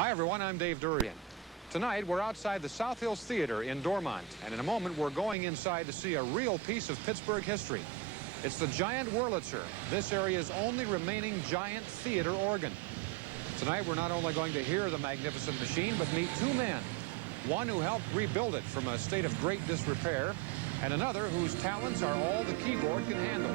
Hi, everyone. I'm Dave Durian. Tonight, we're outside the South Hills Theater in Dormont, and in a moment, we're going inside to see a real piece of Pittsburgh history. It's the Giant Wurlitzer, this area's only remaining giant theater organ. Tonight, we're not only going to hear the magnificent machine, but meet two men. One who helped rebuild it from a state of great disrepair, and another whose talents are all the keyboard can handle.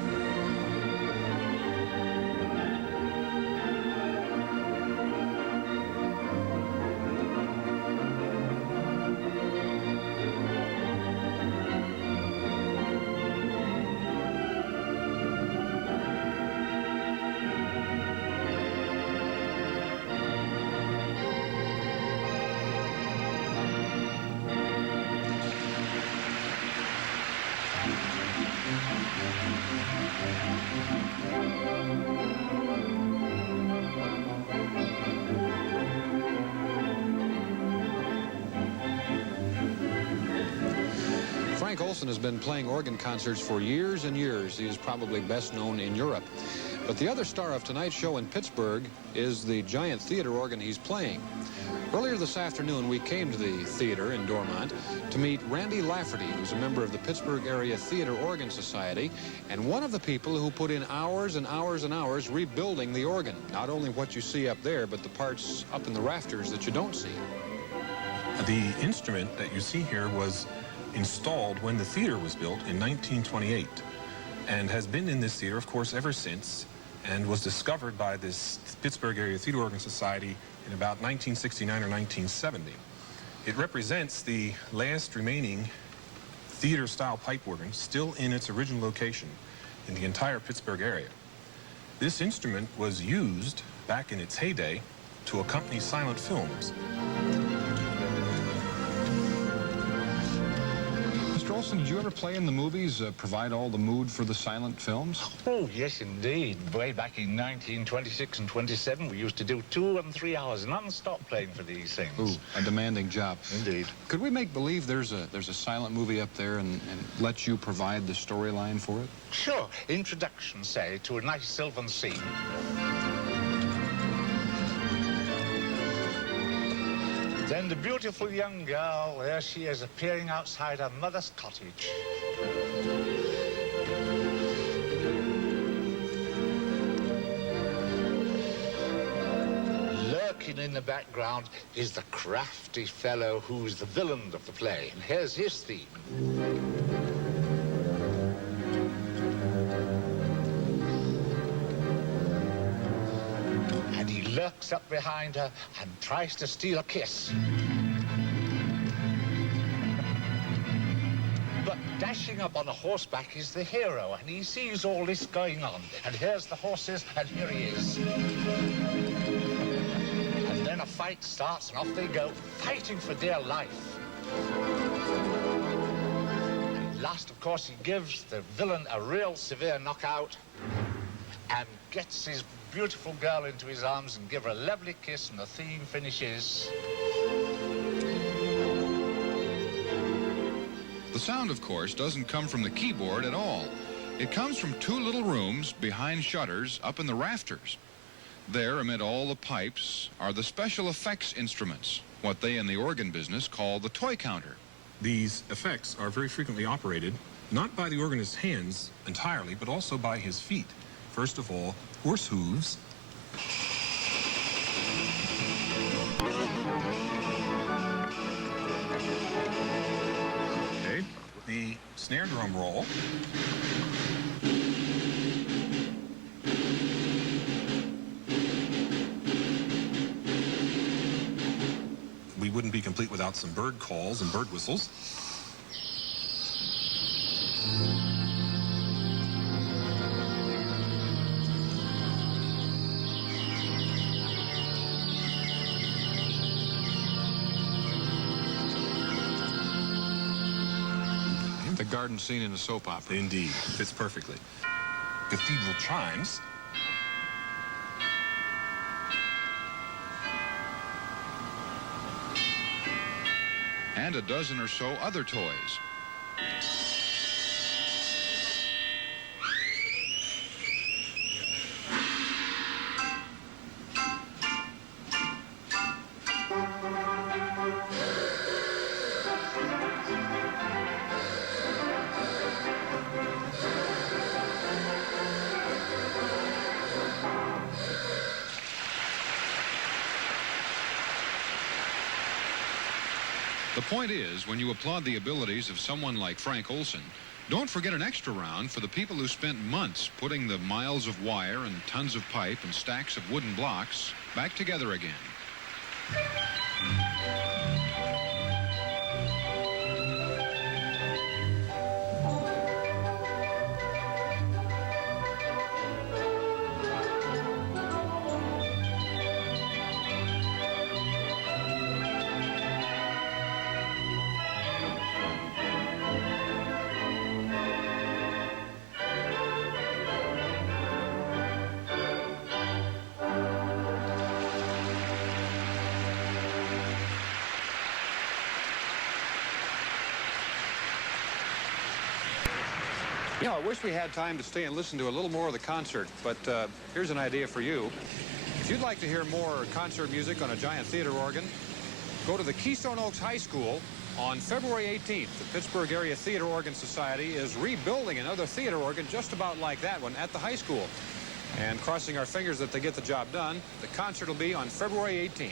Olson has been playing organ concerts for years and years. He is probably best known in Europe. But the other star of tonight's show in Pittsburgh is the giant theater organ he's playing. Earlier this afternoon, we came to the theater in Dormont to meet Randy Lafferty, who's a member of the Pittsburgh Area Theater Organ Society, and one of the people who put in hours and hours and hours rebuilding the organ. Not only what you see up there, but the parts up in the rafters that you don't see. The instrument that you see here was installed when the theater was built in 1928 and has been in this theater, of course, ever since, and was discovered by this Pittsburgh Area Theater Organ Society in about 1969 or 1970. It represents the last remaining theater-style pipe organ still in its original location in the entire Pittsburgh area. This instrument was used back in its heyday to accompany silent films. Olson, did you ever play in the movies, provide all the mood for the silent films? Oh, yes, indeed. Way back in 1926 and 27, we used to do 2 and 3 hours non-stop playing for these things. Ooh, a demanding job. Indeed. Could we make believe there's a silent movie up there and let you provide the storyline for it? Sure. Introduction, say, to a nice sylvan scene. Then the beautiful young girl, there she is, appearing outside her mother's cottage. Lurking in the background is the crafty fellow who's the villain of the play. And here's his theme. Lurks up behind her and tries to steal a kiss. But dashing up on a horseback is the hero, and he sees all this going on. And here's the horses, and here he is. And then a fight starts, and off they go, fighting for dear life. And last, of course, he gives the villain a real severe knockout and gets his beautiful girl into his arms and give her a lovely kiss, and the theme finishes. The sound, of course, doesn't come from the keyboard at all. It comes from two little rooms behind shutters up in the rafters. There, amid all the pipes, are the special effects instruments, what they in the organ business call the toy counter. These effects are very frequently operated not by the organist's hands entirely, but also by his feet. First of all, horse hooves. Okay, the snare drum roll. We wouldn't be complete without some bird calls and bird whistles. The garden scene in a soap opera. Indeed, fits perfectly. Cathedral chimes. And a dozen or so other toys. The point is, when you applaud the abilities of someone like Frank Olson, don't forget an extra round for the people who spent months putting the miles of wire and tons of pipe and stacks of wooden blocks back together again. You know, I wish we had time to stay and listen to a little more of the concert, but here's an idea for you. If you'd like to hear more concert music on a giant theater organ, go to the Keystone Oaks High School on February 18th. The Pittsburgh Area Theater Organ Society is rebuilding another theater organ just about like that one at the high school. And crossing our fingers that they get the job done, the concert will be on February 18th.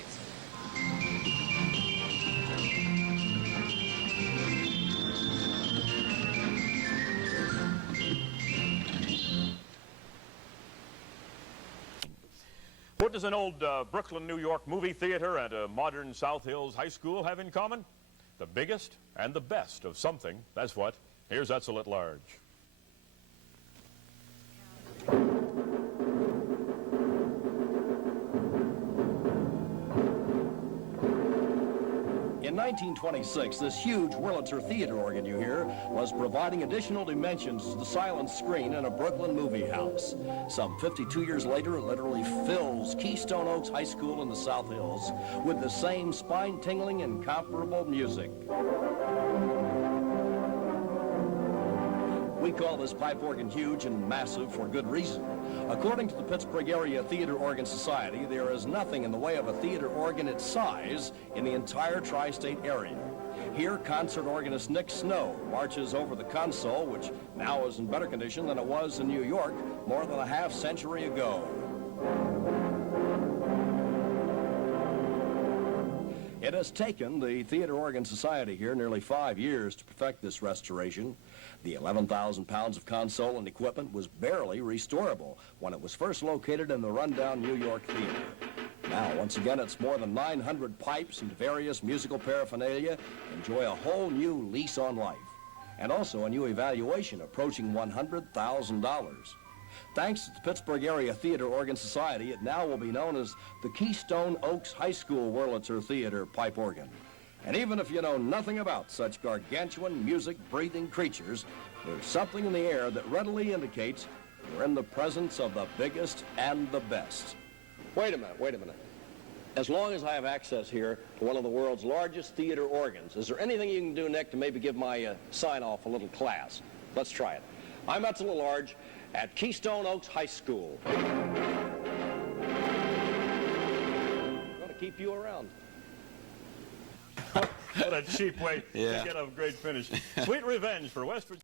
What does an old Brooklyn, New York movie theater and a modern South Hills high school have in common? The biggest and the best of something, that's what. Here's Etzel at Large. In 1926, this huge Wurlitzer theater organ you hear was providing additional dimensions to the silent screen in a Brooklyn movie house. Some 52 years later, it literally fills Keystone Oaks High School in the South Hills with the same spine-tingling and comparable music. We call this pipe organ huge and massive for good reason. According to the Pittsburgh Area Theater Organ Society, there is nothing in the way of a theater organ its size in the entire tri-state area. Here, concert organist Nick Snow marches over the console, which now is in better condition than it was in New York more than a half-century ago. It has taken the Theater Organ Society here nearly 5 years to perfect this restoration. The 11,000 pounds of console and equipment was barely restorable when it was first located in the rundown New York theater. Now, once again, it's more than 900 pipes and various musical paraphernalia enjoy a whole new lease on life, and also a new evaluation approaching $100,000. Thanks to the Pittsburgh Area Theater Organ Society, it now will be known as the Keystone Oaks High School Wurlitzer Theater Pipe Organ. And even if you know nothing about such gargantuan, music-breathing creatures, there's something in the air that readily indicates you're in the presence of the biggest and the best. Wait a minute. As long as I have access here to one of the world's largest theater organs, is there anything you can do, Nick, to maybe give my sign-off a little class? Let's try it. I'm Etzel at Large at Keystone Oaks High School. I'm going to keep you around. What a cheap way to get a great finish. Sweet revenge for West Virginia.